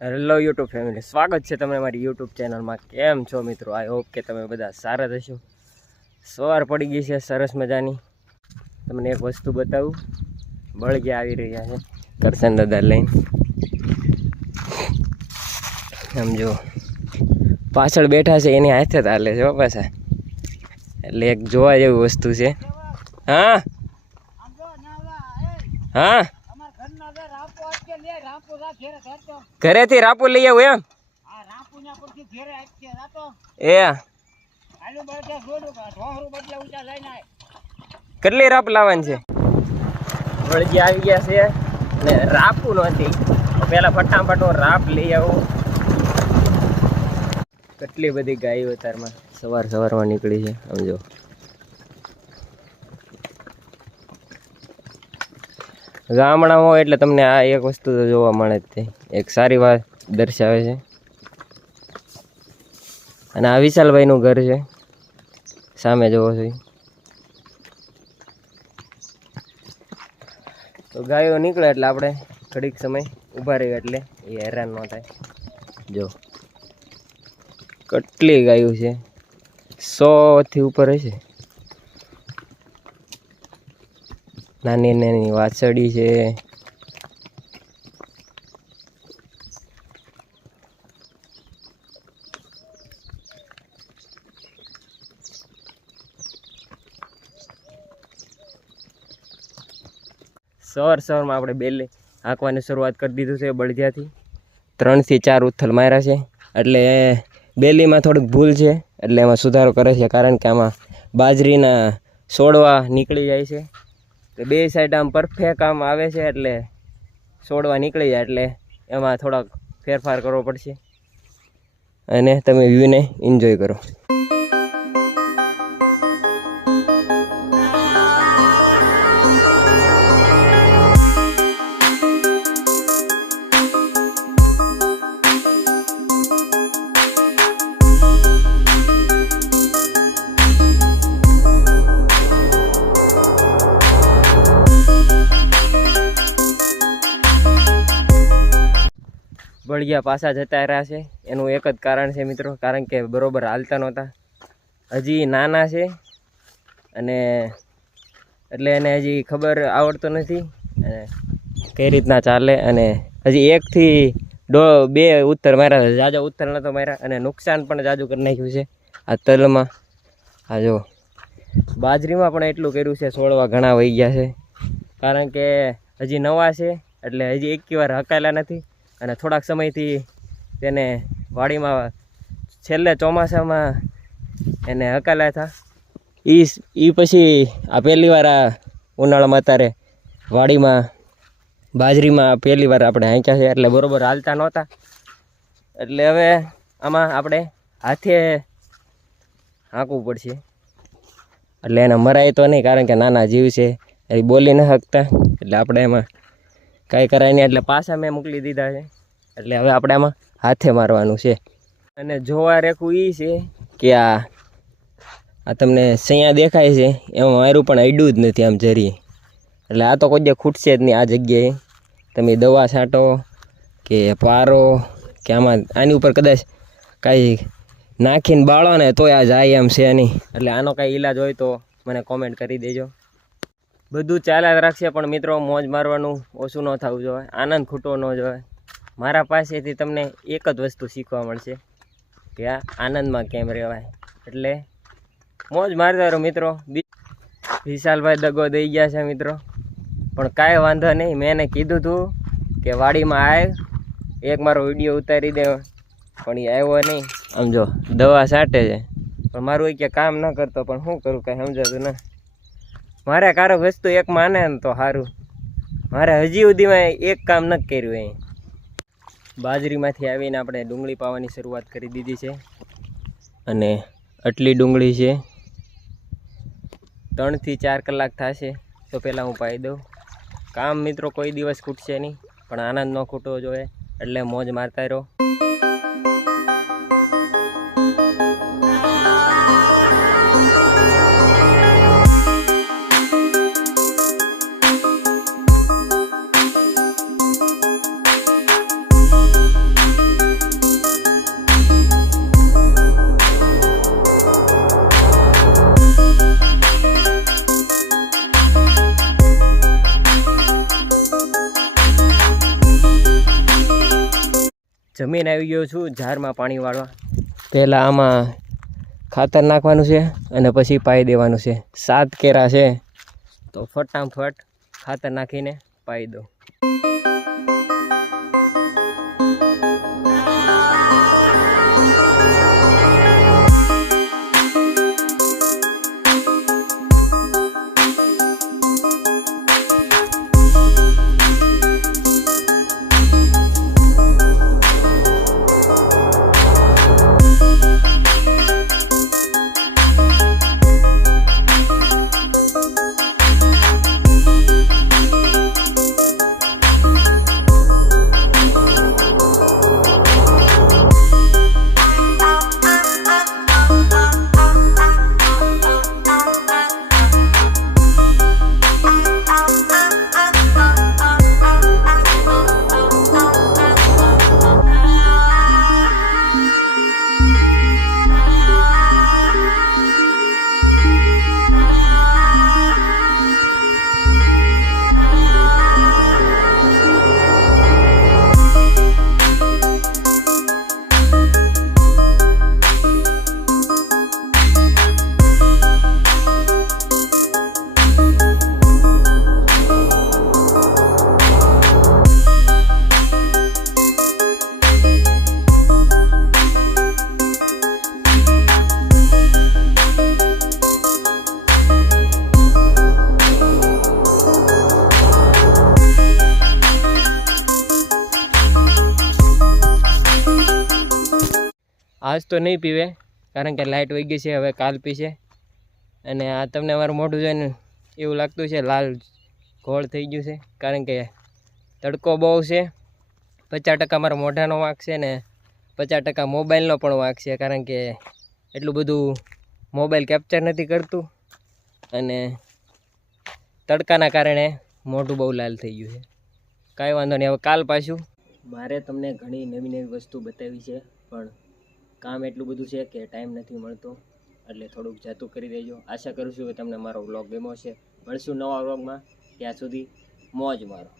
Hello YouTube family, સ્વાગત છે તમને મારી યુટ્યુબ ચેનલમાં. કેમ છો મિત્રો? આઈ હોપ કે તમે બધા સારા જ હશો. સવાર પડી ગઈ છે સરસ મજાની. તમને એક વસ્તુ બતાવું. બળગિયા આવી રહ્યા છે કરશન દાદા લઈને. સમજો પાછળ બેઠા છે એની હાથે જ હાલે છે પાછા. એટલે એક જોવા જેવી વસ્તુ છે. હા હા, ઘરેથી રાપુ લઈ આવું એમ? એ કેટલી રાપ લાવવાની છે? વળગી આવી ગયા છે ને રાપુ નથી. પેલા ફટાફટ રાપ લઈ આવું. કેટલી બધી ગાયો અત્યારમાં સવારમાં નીકળી છે. સમજો ગામડા હોય એટલે તમને આ એક વસ્તુ તો જોવા મળે જ. તે એક સારી વાત દર્શાવે છે. અને આ વિશાલભાઈનું ઘર છે, સામે જોવો છો. તો ગાયો નીકળે એટલે આપણે ઘડીક સમય ઊભા રહીએ એટલે એ હેરાન ન થાય. જો કેટલી ગાયો છે, 100 થી ઉપર હશે. નાની નાની વાછડી છે. સવારમાં આપણે બેલે હાંકવાની શરૂઆત કરી દીધું છે. બળદિયાથી 3 થી 4 ઉથલ માર્યા છે. એટલે બેલીમાં થોડીક ભૂલ છે, એટલે એમાં સુધારો કરે છે. કારણ કે આમાં બાજરીના છોડવા નીકળી જાય છે. તો બે સાઈડ આમ પરફેક્ટ આમ આવે છે, એટલે છોડવા નીકળી જાય એટલે એમાં થોડાક ફેરફાર કરવો પડશે. અને તમે વ્યૂને એન્જોય કરો. બળગિયા પાછા જતા રહ્યા છે. એનું એક જ કારણ છે મિત્રો, કારણ કે બરોબર હાલતા નહોતા. હજી નાના છે અને એટલે એને હજી ખબર આવડતો નથી અને કઈ રીતના ચાલે. અને હજી 1 થી 2 ઉત્તર માર્યા છે. જાજો ઉત્તર નહોતો માર્યા અને નુકસાન પણ જાજુ કરી નાખ્યું છે આ તલમાં. આ જો બાજરીમાં પણ એટલું કર્યું છે. છોડવા ઘણા વહી ગયા છે, કારણ કે હજી નવા છે એટલે હજી એક વાર હકાયેલા નથી. અને થોડાક સમયથી તેને વાડીમાં છેલ્લે ચોમાસામાં એને હકાલા હતા. એ પછી આ પહેલી વાર આ ઉનાળામાં અત્યારે વાડીમાં બાજરીમાં પહેલી વાર આપણે હાંક્યા છે. એટલે બરાબર હાલતા નહોતા. એટલે હવે આમાં આપણે હાથે હાંકવું પડશે. એટલે એને મરાય તો નહીં, કારણ કે નાના જીવ છે, એ બોલી ન શકતા. એટલે આપણે એમાં કાંઈ કરાય નહીં. એટલે પાછા મેં મોકલી દીધા છે. એટલે હવે આપણે આમાં હાથે મારવાનું છે. અને જોવા રેખું એ છે કે આ તમને સૈયા દેખાય છે એમાં મારું પણ અડ્યું જ નથી આમ જરી. એટલે આ તો કોઈ જે ખૂટશે જ નહીં. આ જગ્યાએ તમે દવા છાંટો કે પારો કે આમાં આની ઉપર કદાચ કાંઈ નાખીને બાળો ને તોય આ જાય એમ છે નહીં. એટલે આનો કાંઈ ઈલાજ હોય તો મને કોમેન્ટ કરી દેજો. બધું ચાલ્યા રાખશે, પણ મિત્રો મોજ મારવાનું ઓછું ન થવું જોઈએ. આનંદ ખૂટવો ન જોઈએ. મારા પાસેથી તમને એક જ વસ્તુ શીખવા મળશે કે આ આનંદમાં કેમ રહેવાય. એટલે મોજ મારતા રહો મિત્રો. વિશાલભાઈ દગો દઈ ગયા છે મિત્રો, પણ કાંઈ વાંધો નહીં. મેં એને કીધું હતું કે વાડીમાં આવ, એક મારો વિડીયો ઉતારી દે, પણ એ આવ્યો નહીં. આમ જો દવા છાંટે છે, પણ મારું કે કામ ન કરતો. પણ શું કરું, કાંઈ સમજાતું ના. મારે કારક વસ્તુ એક માને ને તો સારું. મારે હજી સુધીમાં એક કામ નથી કર્યું. અહીં બાજરીમાંથી આવીને આપણે ડુંગળી પાવાની શરૂઆત કરી દીધી છે. અને આટલી ડુંગળી છે, 3 થી 4 કલાક થશે તો પહેલાં હું પાઈ દઉં. કામ મિત્રો કોઈ દિવસ ખૂટશે નહીં, પણ આનંદ ન ખૂટવો જોઈએ. એટલે મોજ મારતા રહો. જમીન આવી ગયો છું ઝારમાં પાણી વાળવા. પહેલાં આમાં ખાતર નાખવાનું છે અને પછી પાઈ દેવાનું છે. 7 કેરા છે તો ફટાફટ ખાતર નાખીને પાઈ દો. આજ તો નહીં પીવે કારણ કે લાઇટ વહી ગઈ છે. હવે કાલ પીશે. અને આ તમને અમારું મોઢું જોઈને એવું લાગતું છે લાલ ઘોળ થઈ ગયું છે કારણ કે તડકો બહુ છે. 50% મારા મોઢાનો વાંક છે ને 50% મોબાઈલનો પણ વાંક છે કારણ કે એટલું બધું મોબાઈલ કેપ્ચર નથી કરતું અને તડકાના કારણે મોઢું બહુ લાલ થઈ ગયું છે. કાંઈ વાંધો નહીં, હવે કાલ પાછું. મારે તમને ઘણી નવી નવી વસ્તુ બતાવી છે પણ કામ એટલું બધું છે કે ટાઈમ નથી મળતો, એટલે થોડુંક જાતું કરી દેજો. આશા કરું છું કે તમને મારો વ્લોગ ગમ્યો છે. મળશું નવા વ્લોગમાં. ત્યાં સુધી મોજ મારો.